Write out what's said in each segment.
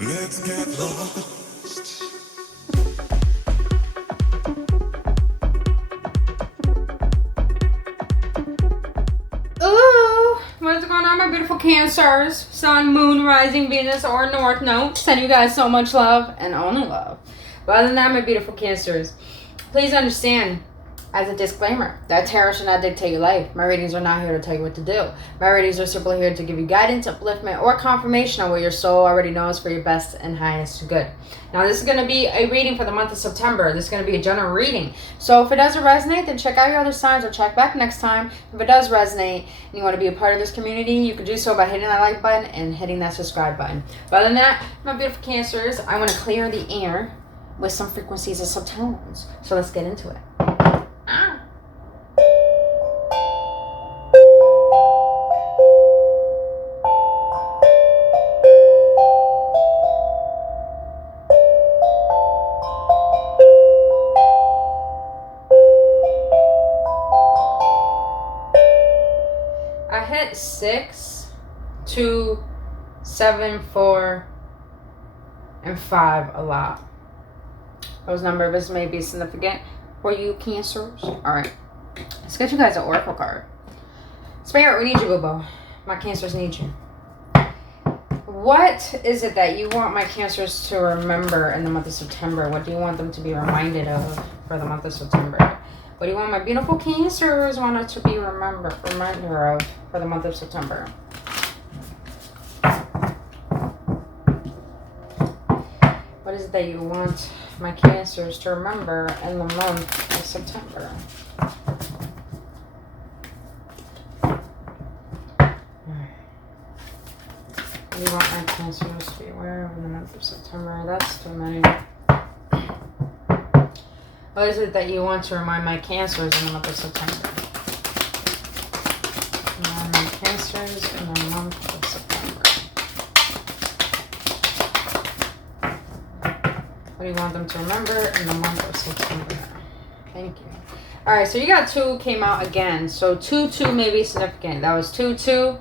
Let's get lost. Ooh, what's going on, my beautiful Cancers? Sun, Moon, Rising, Venus, or North Node. Send you guys so much love and only love. But other than that, my beautiful Cancers, please understand, as a disclaimer, that tarot should not dictate your life. My readings are not here to tell you what to do. My readings are simply here to give you guidance, upliftment, or confirmation on what your soul already knows for your best and highest good. Now, this is going to be a reading for the month of September. This is going to be a general reading. So if it doesn't resonate, then check out your other signs or check back next time. If it does resonate and you want to be a part of this community, you can do so by hitting that like button and hitting that subscribe button. But other than that, my beautiful Cancers, I want to clear the air with some frequencies and subtones. So let's get into it. I hit 6, 2, 7, 4, and 5 a lot. Those numbers may be significant for you Cancers. Alright. Let's get you guys an oracle card. Spirit, we need you, boo-boo. My Cancers need you. What is it that you want my Cancers to remember in the month of September? What do you want them to be reminded of for the month of September? What do you want my beautiful Cancers wanted to be reminder of for the month of September? What is it that you want my Cancers to remember in the month of September? What do you want my Cancers to be aware of in the month of September? That's too many. What is it that you want to remind my Cancers in the month of September? Remind my Cancers in the month of September. What do you want them to remember in the month of September? Thank you. Alright, so you got 2 came out again. So 2, 2 may be significant. That was 2, 2.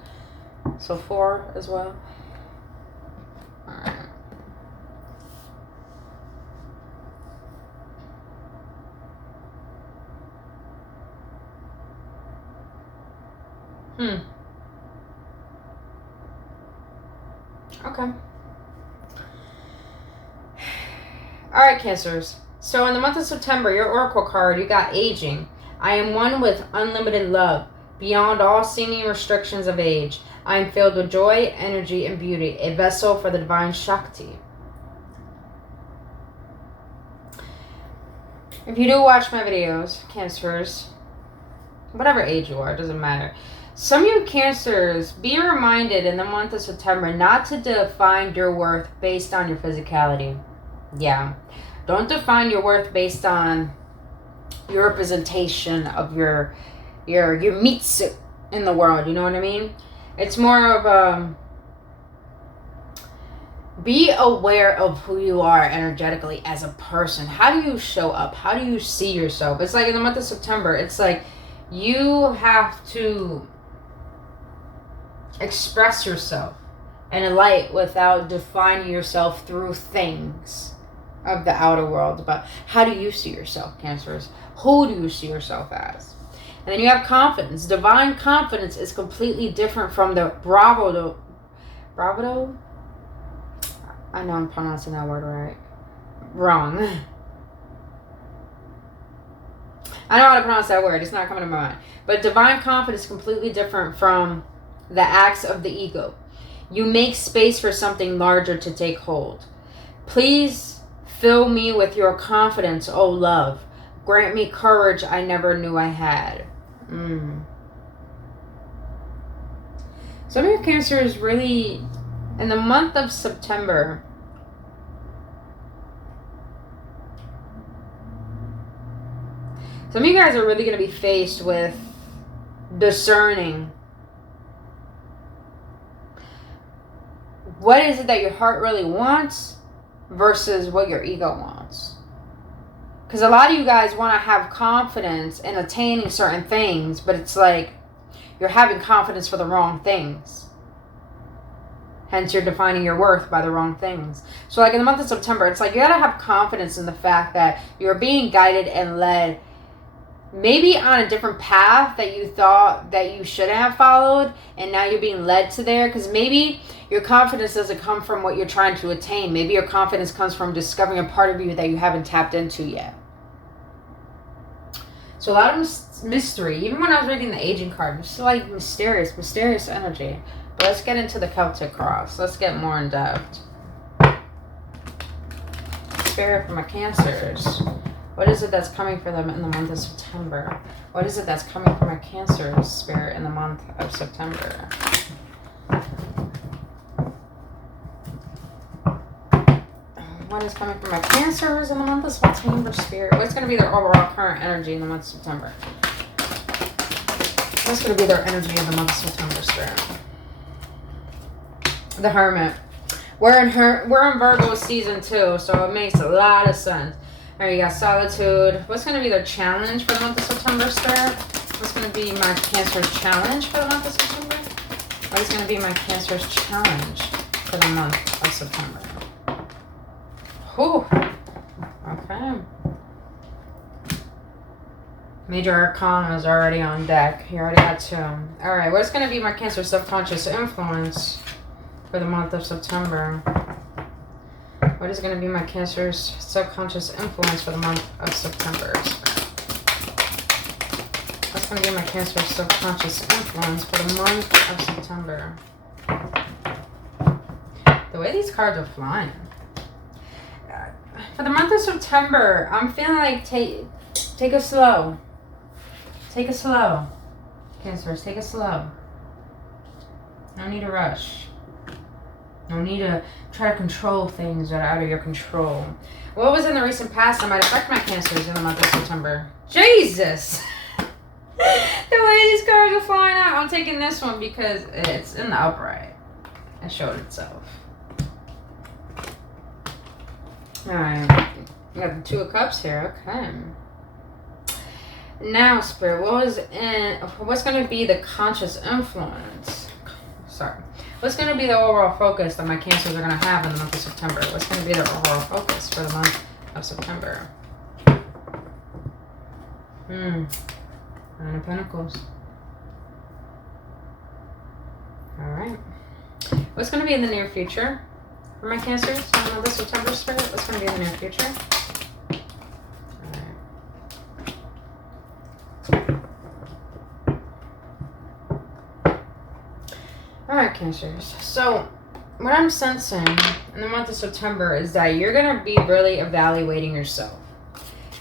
So 4 as well. Alright. Okay. Alright, Cancers. So in the month of September, your oracle card, you got aging. I am one with unlimited love, beyond all seeming restrictions of age. I am filled with joy, energy, and beauty, a vessel for the divine Shakti. If you do watch my videos, Cancers, whatever age you are, it doesn't matter. Some of you Cancers, be reminded in the month of September not to define your worth based on your physicality. Yeah. Don't define your worth based on your representation of your meat suit in the world. You know what I mean? It's more of be aware of who you are energetically as a person. How do you show up? How do you see yourself? It's like in the month of September, it's like you have to express yourself in a light without defining yourself through things of the outer world. But how do you see yourself, Cancers? Who do you see yourself as? And then you have confidence. Divine confidence is completely different from the bravado. Bravado? I know I'm pronouncing that word right. Wrong. I know how to pronounce that word. It's not coming to my mind. But divine confidence is completely different from the acts of the ego. You make space for something larger to take hold. Please fill me with your confidence, oh love. Grant me courage I never knew I had. Some of your Cancers really, in the month of September, some of you guys are really going to be faced with discerning what is it that your heart really wants versus what your ego wants. Because a lot of you guys want to have confidence in attaining certain things, but it's like you're having confidence for the wrong things. Hence, you're defining your worth by the wrong things. So, like in the month of September, it's like you gotta have confidence in the fact that you're being guided and led maybe on a different path that you thought that you shouldn't have followed, and now you're being led to there. Because maybe your confidence doesn't come from what you're trying to attain. Maybe your confidence comes from discovering a part of you that you haven't tapped into yet. So a lot of mystery. Even when I was reading the aging card, it's like mysterious energy. But let's get into the Celtic cross. Let's get more in depth. Spirit for my Cancers. What is it that's coming for them in the month of September? What is it that's coming for my Cancer spirit in the month of September? What is coming for my Cancers in the month of September spirit? What's going to be their overall current energy in the month of September? What's going to be their energy in the month of September spirit? The Hermit. We're in Virgo season 2, so it makes a lot of sense. All right, you got Solitude. What's going to be their challenge for the month of September, Spirit? What's going to be my Cancer's challenge for the month of September? What is going to be my Cancer's challenge for the month of September? Whew. Okay. Major Arcana is already on deck. You already got 2. All right, what's going to be my Cancer subconscious influence for the month of September? What is going to be my Cancer's subconscious influence for the month of September? What's going to be my Cancer's subconscious influence for the month of September? The way these cards are flying. For the month of September, I'm feeling like take it slow. Take it slow. Cancers, take it slow. No need to rush. No need to try to control things that are out of your control. What was in the recent past that might affect my Cancers in the month of September? Jesus! The way these cards are flying out. I'm taking this one because it's in the upright. It showed itself. Alright. We got the 2 of Cups here. Okay. Now, Spirit, what's going to be the conscious influence? Sorry. What's going to be the overall focus that my Cancers are going to have in the month of September? What's going to be the overall focus for the month of September? 9 of Pentacles. Alright. What's going to be in the near future for my Cancers in the month of September, Spirit? What's going to be in the near future? Alright, Cancers. So, what I'm sensing in the month of September is that you're going to be really evaluating yourself.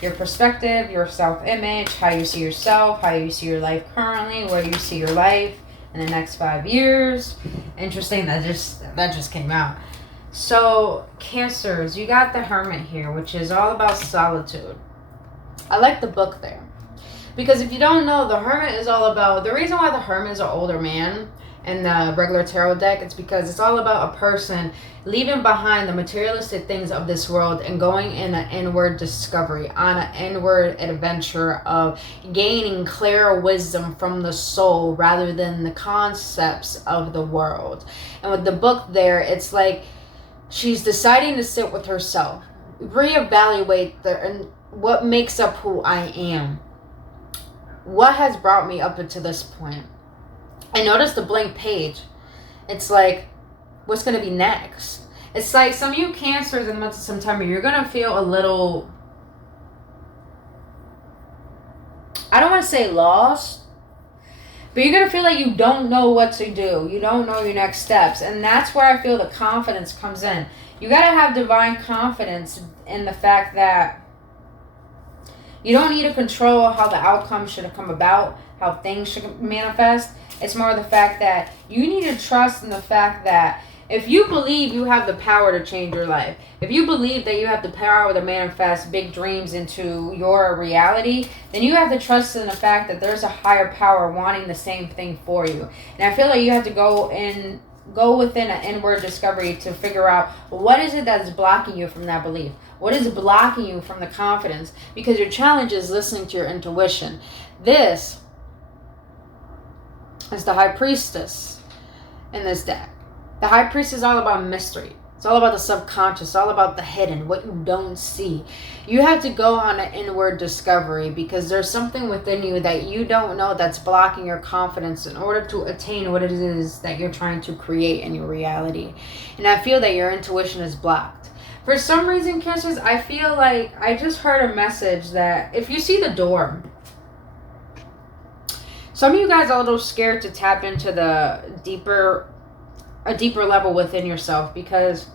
Your perspective, your self-image, how you see yourself, how you see your life currently, where you see your life in the next 5 years. Interesting, that just came out. So, Cancers, you got the Hermit here, which is all about solitude. I like the book there. Because if you don't know, the Hermit is all about... The reason why the Hermit is an older man in the regular tarot deck, it's because it's all about a person leaving behind the materialistic things of this world and going in an inward discovery, on an inward adventure of gaining clearer wisdom from the soul rather than the concepts of the world. And with the book there, it's like she's deciding to sit with herself, reevaluate what makes up who I am. What has brought me up until this point? And notice the blank page. It's like, what's going to be next? It's like some of you Cancers in the month of September, you're going to feel a little, I don't want to say lost, but you're going to feel like you don't know what to do. You don't know your next steps. And that's where I feel the confidence comes in. You got to have divine confidence in the fact that you don't need to control how the outcome should come about, how things should manifest. It's more the fact that you need to trust in the fact that if you believe you have the power to change your life, if you believe that you have the power to manifest big dreams into your reality, then you have to trust in the fact that there's a higher power wanting the same thing for you. And I feel like you have to go within an inward discovery to figure out what is it that's blocking you from that belief. What is blocking you from the confidence? Because your challenge is listening to your intuition. This is the High Priestess in this deck. The High Priest is all about mystery. It's all about the subconscious, all about the hidden, what you don't see. You have to go on an inward discovery because there's something within you that you don't know that's blocking your confidence in order to attain what it is that you're trying to create in your reality. And I feel that your intuition is blocked. For some reason, Cancers, I feel like I just heard a message that if you see the door, some of you guys are a little scared to tap into a deeper level within yourself because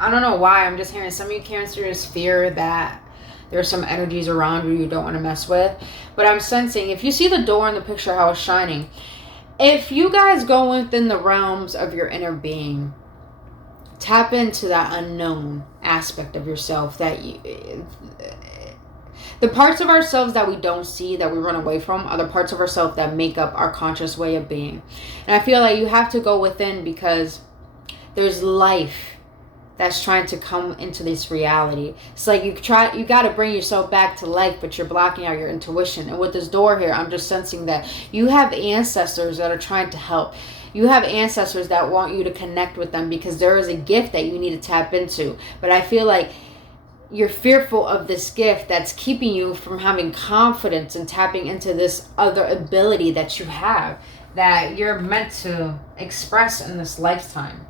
I don't know why. I'm just hearing some of you Cancers fear that there's some energies around you don't want to mess with. But I'm sensing, if you see the door in the picture, how it's shining, if you guys go within the realms of your inner being, tap into that unknown aspect of yourself, that the parts of ourselves that we don't see, that we run away from, are the parts of ourselves that make up our conscious way of being. And I feel like you have to go within because there's life that's trying to come into this reality. It's like you got to bring yourself back to life, but you're blocking out your intuition. And with this door here, I'm just sensing that you have ancestors that are trying to help. You have ancestors that want you to connect with them because there is a gift that you need to tap into. But I feel like you're fearful of this gift that's keeping you from having confidence and tapping into this other ability that you have, that you're meant to express in this lifetime.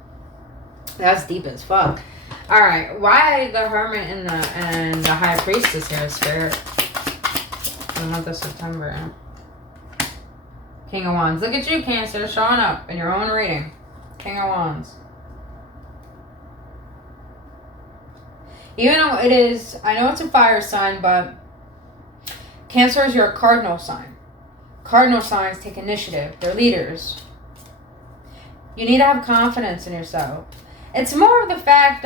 That's deep as fuck. All right, why the Hermit and the High Priestess here, Spirit? For the month of September. King of Wands. Look at you, Cancer, showing up in your own reading. King of Wands. Even though it is, I know it's a fire sign, but Cancer is your cardinal sign. Cardinal signs take initiative. They're leaders. You need to have confidence in yourself. It's more of the fact,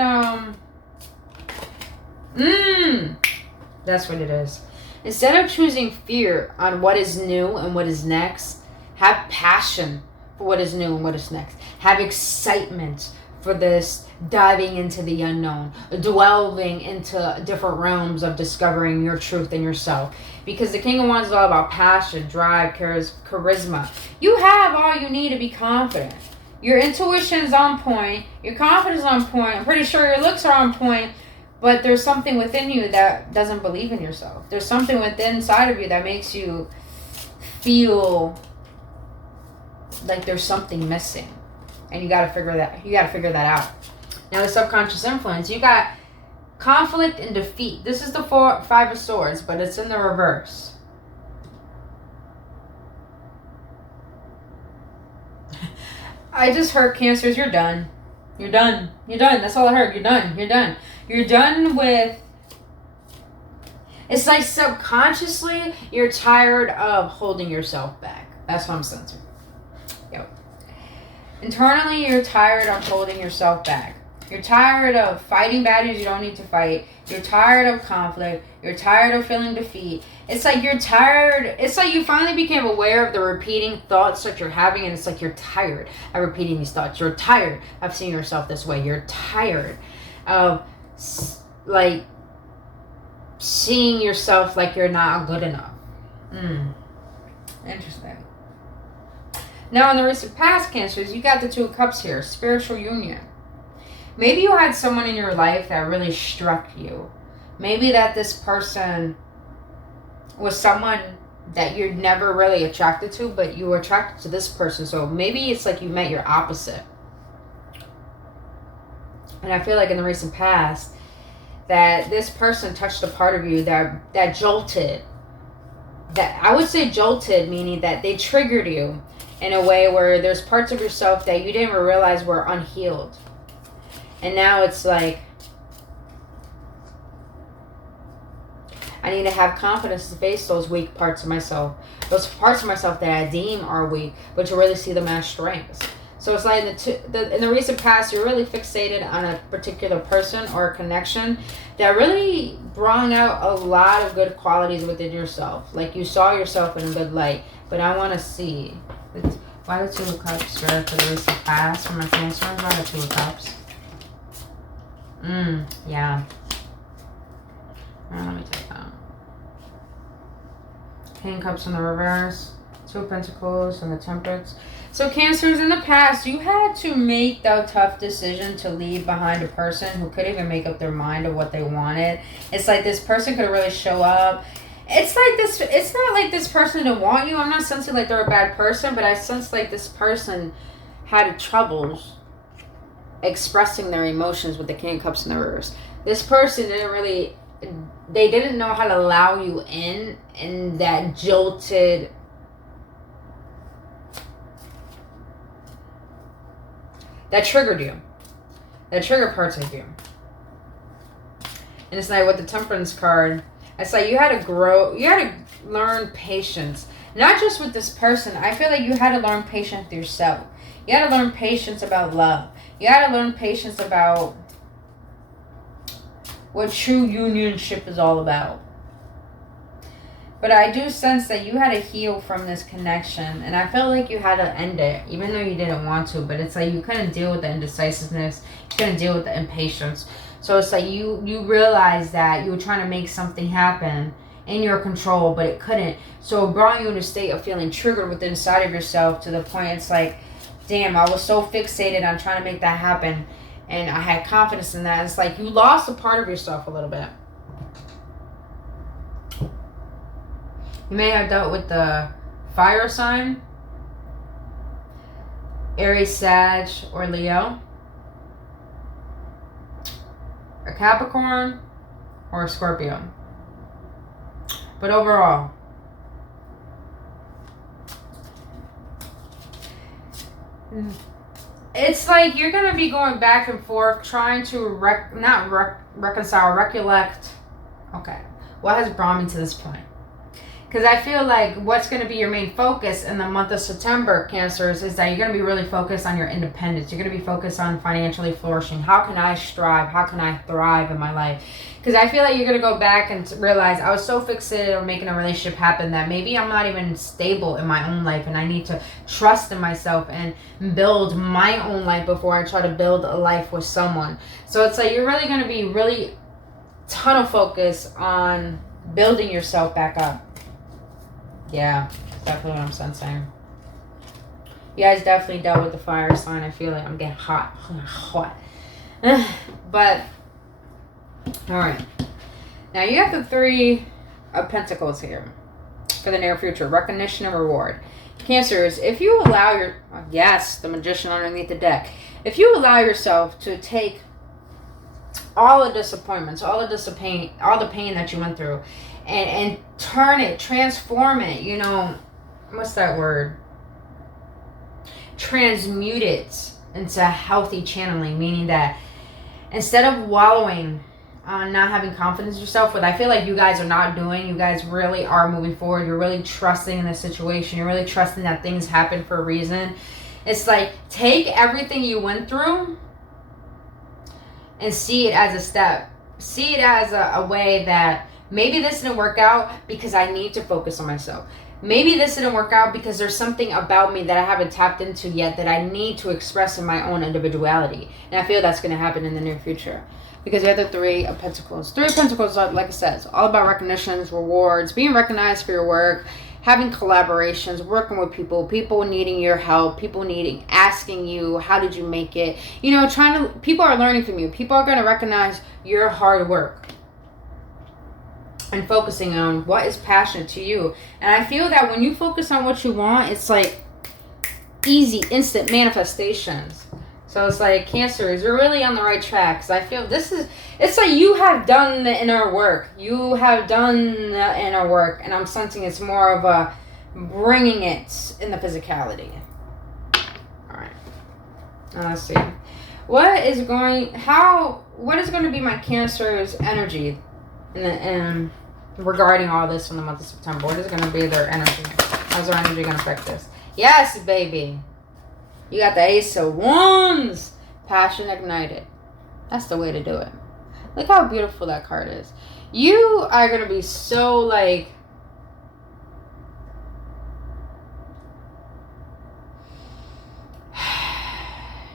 that's what it is. Instead of choosing fear on what is new and what is next, have passion for what is new and what is next. Have excitement for this diving into the unknown, delving into different realms of discovering your truth and yourself. Because the King of Wands is all about passion, drive, charisma. You have all you need to be confident. Your intuition's on point. Your confidence is on point. I'm pretty sure your looks are on point. But there's something within you that doesn't believe in yourself. There's something within inside of you that makes you feel like there's something missing. And you gotta figure that out. Now the subconscious influence, you got conflict and defeat. This is the Five of Swords, but it's in the reverse. I just heard, Cancers, you're done. You're done. You're done. That's all I heard. You're done. You're done. You're done with... It's like subconsciously, you're tired of holding yourself back. That's what I'm sensing. Yep. Internally, you're tired of holding yourself back. You're tired of fighting battles you don't need to fight. You're tired of conflict. You're tired of feeling defeat. It's like you're tired. It's like you finally became aware of the repeating thoughts that you're having, and it's like you're tired of repeating these thoughts. You're tired of seeing yourself this way. You're tired of like seeing yourself like you're not good enough. Interesting. Now, in the recent past, Cancers, you got the Two of Cups here, spiritual union. Maybe you had someone in your life that really struck you. Maybe that this person was someone that you're never really attracted to, but you were attracted to this person. So maybe it's like you met your opposite. And I feel like in the recent past, that this person touched a part of you that jolted. That I would say jolted, meaning that they triggered you in a way where there's parts of yourself that you didn't even realize were unhealed. And now it's like, I need to have confidence to face those weak parts of myself. Those parts of myself that I deem are weak, but to really see them as strengths. So it's like in the recent past, you're really fixated on a particular person or a connection that really brought out a lot of good qualities within yourself. Like you saw yourself in a good light. But I want to see. Why the Two of Cups, Spirit, for the recent past? For my Cancer, why the Two of Cups? Yeah. Let me take that. King of Cups in the reverse. Two of Pentacles and the Temperance. So Cancers, in the past, you had to make the tough decision to leave behind a person who couldn't even make up their mind of what they wanted. It's like this person could really show up. It's like this, it's not like this person didn't want you. I'm not sensing like they're a bad person, but I sense like this person had troubles expressing their emotions with the King of Cups in the reverse. This person they didn't know how to allow you in that jolted, that triggered you. That triggered parts of you. And it's like with the Temperance card, it's like you had to grow, you had to learn patience. Not just with this person. I feel like you had to learn patience with yourself. You had to learn patience about love. You had to learn patience about what true unionship is all about. But I do sense that you had to heal from this connection. And I felt like you had to end it, even though you didn't want to. But it's like you couldn't deal with the indecisiveness. You couldn't deal with the impatience. So it's like you realized that you were trying to make something happen in your control, but it couldn't. So it brought you in a state of feeling triggered within inside of yourself to the point it's like, damn, I was so fixated on trying to make that happen. And I had confidence in that. It's like you lost a part of yourself a little bit. You may have dealt with the fire sign, Aries, Sag, or Leo, a Capricorn, or a Scorpio. But overall, it's like you're going to be going back and forth trying to recollect. Okay, what has brought me to this point? Because I feel like what's going to be your main focus in the month of September, Cancers, is that you're going to be really focused on your independence. You're going to be focused on financially flourishing. How can I strive? How can I thrive in my life? Because I feel like you're going to go back and realize I was so fixated on making a relationship happen that maybe I'm not even stable in my own life, and I need to trust in myself and build my own life before I try to build a life with someone. So it's like you're really going to be really tunnel focused on building yourself back up. Yeah, definitely what I'm sensing. You guys definitely dealt with the fire sign. I feel like I'm getting hot. But, alright. Now you have the Three of Pentacles here for the near future. Recognition and reward. Cancers, if you allow your... Yes, the Magician underneath the deck. If you allow yourself to take all the disappointments, all the pain that you went through, and turn it, transform it, you know, what's that word? Transmute it into healthy channeling, meaning that instead of wallowing on not having confidence in yourself, what I feel like you guys are not doing, you guys really are moving forward. You're really trusting in the situation. You're really trusting that things happen for a reason. It's like, take everything you went through and see it as a step. See it as a way that maybe this didn't work out because I need to focus on myself. Maybe this didn't work out because there's something about me that I haven't tapped into yet that I need to express in my own individuality. And I feel that's going to happen in the near future. Because we have the Three of Pentacles. Three of Pentacles, like I said, it's all about recognitions, rewards, being recognized for your work, having collaborations, working with people, people needing your help, people asking you, how did you make it? You know, people are learning from you. People are going to recognize your hard work. And focusing on what is passionate to you. And I feel that when you focus on what you want, it's like easy, instant manifestations. So it's like, Cancers, you're really on the right track. Because I feel it's like you have done the inner work. You have done the inner work. And I'm sensing it's more of a bringing it in the physicality. Alright. Now let's see. What is going to be my Cancer's energy regarding all this from the month of September? What is going to be their energy? How's their energy going to affect this? Yes, baby. You got the Ace of Wands. Passion ignited. That's the way to do it. Look how beautiful that card is. You are going to be so like...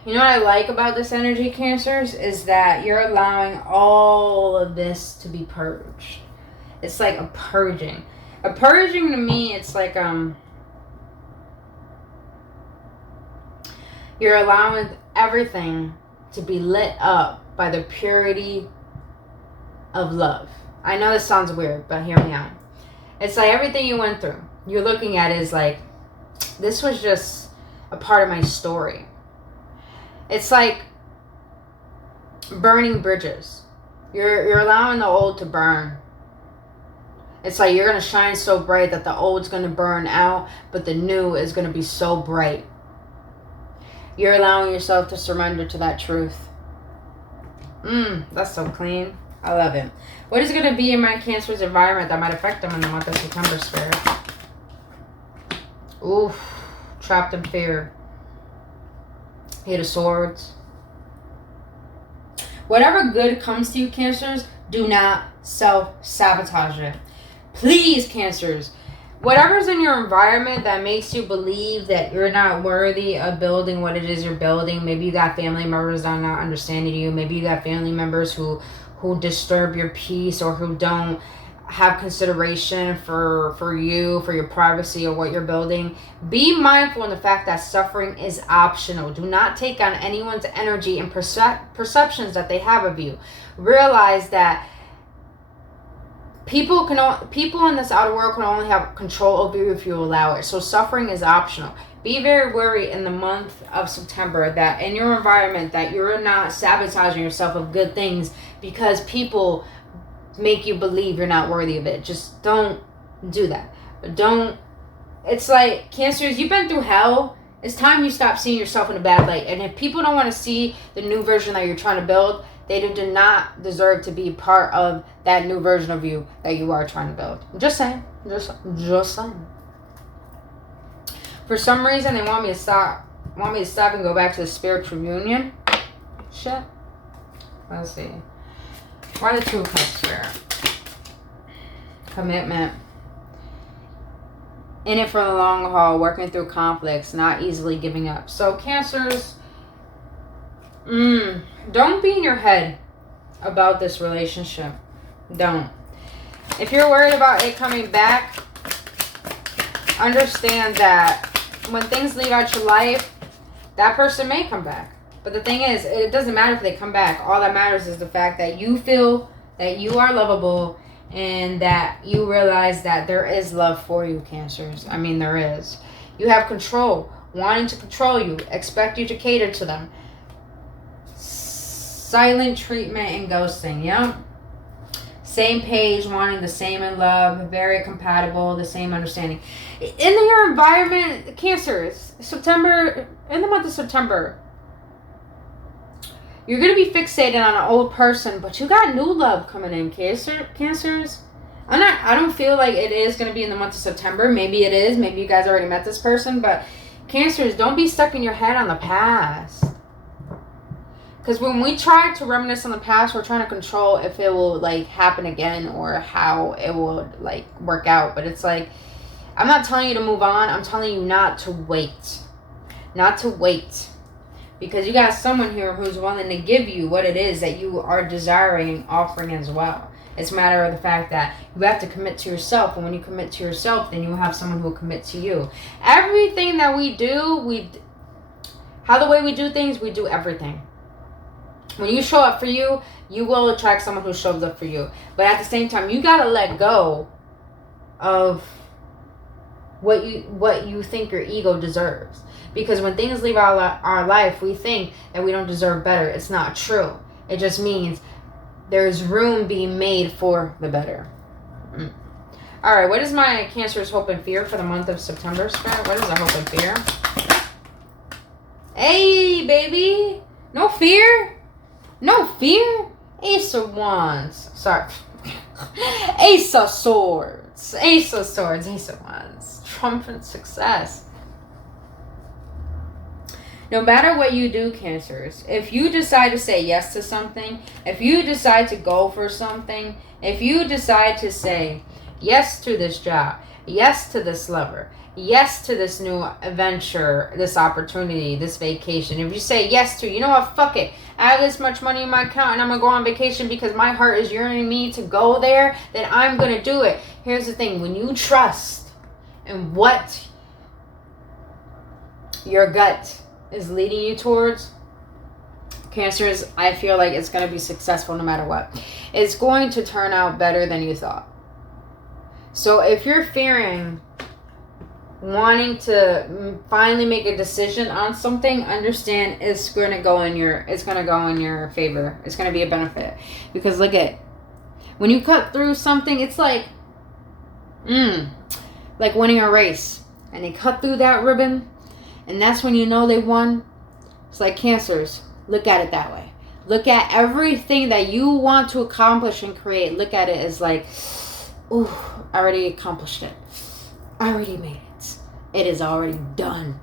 You know what I like about this energy, Cancers, is that you're allowing all of this to be purged. It's like a purging. A purging to me, it's like, you know what You're allowing everything to be lit up by the purity of love. I know this sounds weird, but hear me out. It's like everything you went through, you're looking at it as like, this was just a part of my story. It's like burning bridges. You're allowing the old to burn. It's like you're going to shine so bright that the old's going to burn out, but the new is going to be so bright. You're allowing yourself to surrender to that truth. That's so clean. I love it. What is going to be in my Cancer's environment that might affect them in the month of September, Spirit? Oof. Trapped in fear. Eight of Swords. Whatever good comes to you, Cancers, do not self-sabotage it. Please, Cancers. Whatever's in your environment that makes you believe that you're not worthy of building what it is you're building. Maybe you got family members that are not understanding you. Maybe you got family members who disturb your peace, or who don't have consideration for you, for your privacy or what you're building. Be mindful in the fact that suffering is optional. Do not take on anyone's energy and perceptions that they have of you. Realize that people in this outer world can only have control over you if you allow it. So suffering is optional. Be very wary in the month of September that in your environment that you're not sabotaging yourself of good things because people make you believe you're not worthy of it. Just don't do that. It's like, Cancers, you've been through hell. It's time you stop seeing yourself in a bad light. And if people don't want to see the new version that you're trying to build, they do not deserve to be part of that new version of you that you are trying to build. Just saying. Just saying. For some reason, they want me to stop and go back to the spiritual union. Shit. Let's see. Why the Two of Cups here? Commitment. In it for the long haul, working through conflicts, not easily giving up. So, Cancers, don't be in your head about this relationship. Don't. If you're worried about it coming back, understand that when things leave out your life, that person may come back. But the thing is, it doesn't matter if they come back. All that matters is the fact that you feel that you are lovable and that you realize that there is love for you, Cancers. I mean, there is. You have control, wanting to control you, expect you to cater to them. Silent treatment and ghosting, yeah? Same page, wanting the same in love, very compatible, the same understanding. In your environment, Cancers, in the month of September, you're going to be fixated on an old person, but you got new love coming in, Cancers. I don't feel like it is going to be in the month of September. Maybe it is. Maybe you guys already met this person, but Cancers, don't be stuck in your head on the past. Because when we try to reminisce on the past, we're trying to control if it will, like, happen again or how it will, like, work out. But it's like, I'm not telling you to move on. I'm telling you not to wait. Not to wait. Because you got someone here who's willing to give you what it is that you are desiring and offering as well. It's a matter of the fact that you have to commit to yourself. And when you commit to yourself, then you have someone who will commit to you. Everything that we do, the way we do things, we do everything. When you show up for you, you will attract someone who shows up for you. But at the same time, you got to let go of what you think your ego deserves. Because when things leave our life, we think that we don't deserve better. It's not true. It just means there's room being made for the better. All right, what is my Cancer's hope and fear for the month of September, Spirit? What is the hope and fear? Hey, baby. No fear? No fear? Ace of Wands. Sorry. Ace of Swords. Ace of Swords. Ace of Wands. Triumphant success. No matter what you do, Cancers, if you decide to say yes to something, if you decide to go for something, if you decide to say yes to this job, yes to this lover, yes to this new adventure, this opportunity, this vacation, if you say yes to, you know what, fuck it, I have this much money in my account and I'm going to go on vacation because my heart is yearning me to go there, then I'm going to do it. Here's the thing, when you trust in what your gut is leading you towards, Cancers, I feel like it's going to be successful no matter what. It's going to turn out better than you thought. So if you're fearing wanting to finally make a decision on something, understand it's going to go in your favor. It's going to be a benefit. Because look at, when you cut through something, it's like winning a race. And they cut through that ribbon, and that's when you know they won. It's like, Cancers, look at it that way. Look at everything that you want to accomplish and create. Look at it as like, ooh, I already accomplished it. I already made it. It is already done.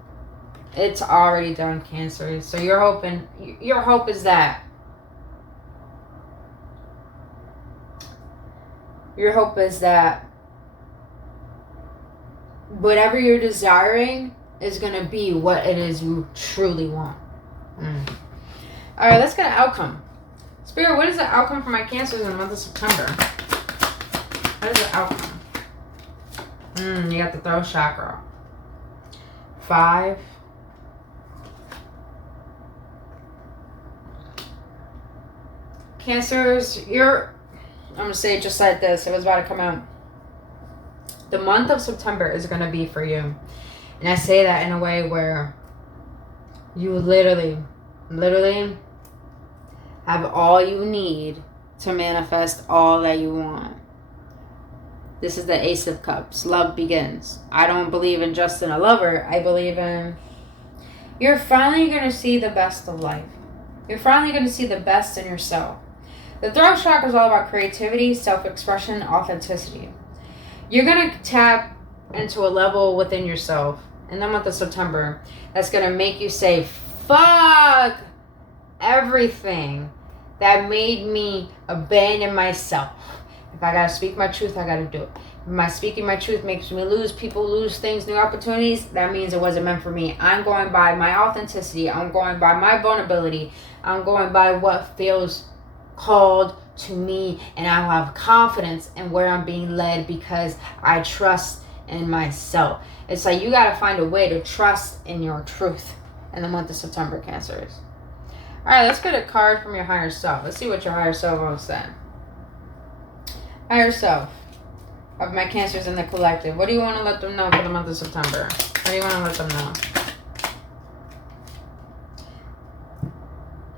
It's already done, Cancers. So your hope is that. Your hope is that whatever you're desiring is going to be what it is you truly want. All right, let's get an outcome. Spirit, what is the outcome for my Cancers in the month of September? What is the outcome? You got the throat chakra. 5. Cancers, I'm going to say it just like this. It was about to come out. The month of September is going to be for you. And I say that in a way where you literally have all you need to manifest all that you want. This is the Ace of Cups. Love begins. I don't believe in just in a lover. I believe in you're finally going to see the best of life. You're finally going to see the best in yourself. The throat chakra is all about creativity, self-expression, authenticity. You're going to tap into a level within yourself in the month of September that's going to make you say, fuck everything that made me abandon myself. If I got to speak my truth, I got to do it. If my speaking my truth makes me lose people, lose things, new opportunities, that means it wasn't meant for me. I'm going by my authenticity. I'm going by my vulnerability. I'm going by what feels called to me, and I will have confidence in where I'm being led because I trust in myself. It's like you got to find a way to trust in your truth in the month of September, Cancers. All right, let's get a card from your higher self. Let's see what your higher self wants to say. Higher self of my Cancers in the collective. What do you want to let them know for the month of September? What do you want to let them know?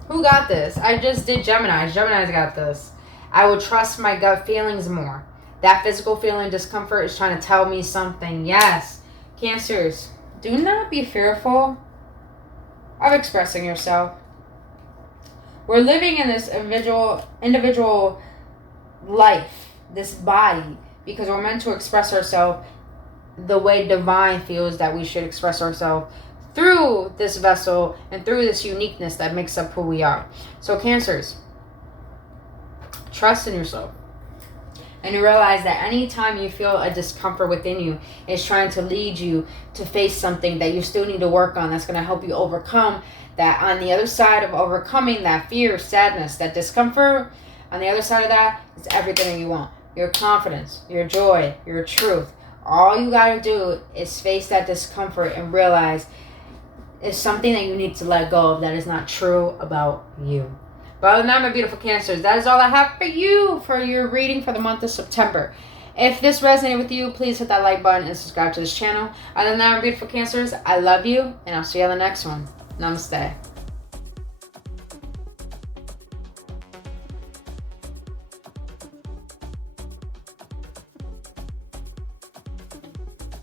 Who got this? I just did Geminis. Geminis got this. I will trust my gut feelings more. That physical feeling discomfort is trying to tell me something. Yes. Cancers, do not be fearful of expressing yourself. We're living in this individual life, this body, because we're meant to express ourselves the way divine feels that we should express ourselves through this vessel and through this uniqueness that makes up who we are. So Cancers, trust in yourself. And you realize that anytime you feel a discomfort within you, it's trying to lead you to face something that you still need to work on that's going to help you overcome that. On the other side of overcoming that fear, sadness, that discomfort, on the other side of that is everything that you want. Your confidence, your joy, your truth. All you got to do is face that discomfort and realize it's something that you need to let go of that is not true about you. But other than that, my beautiful Cancers, that is all I have for you for your reading for the month of September. If this resonated with you, please hit that like button and subscribe to this channel. Other than that, my beautiful Cancers, I love you, and I'll see you on the next one. Namaste.